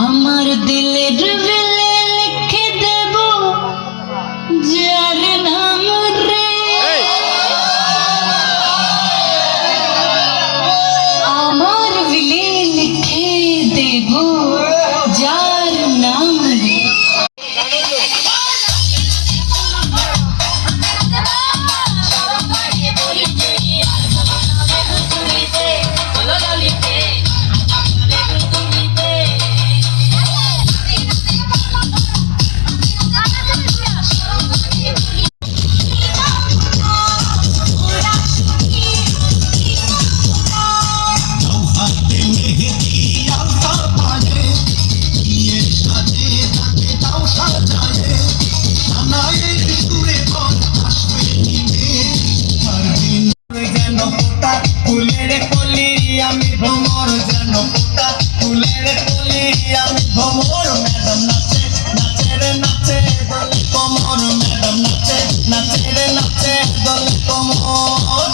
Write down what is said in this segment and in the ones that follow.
আমার দিলের বিলে লিখে দেব যার নাম রে, আমার বিলে লিখে দেব যার নাম রে। ফুলের কলি আমি ভ্রমর যেন ফুটা, ফুলের কলি আমি ভ্রমর। ম্যাডাম নাচে নাচে রে নাচে দলে কমর, ম্যাডাম নাচে নাচে রে নাচে দলে কমর।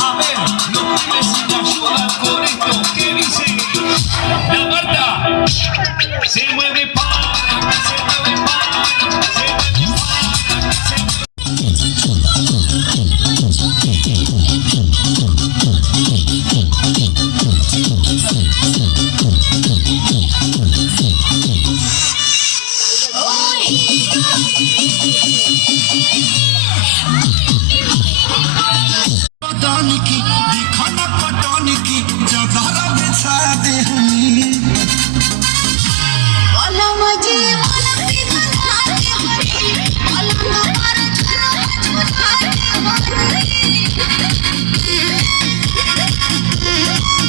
A ver, no puedes ir a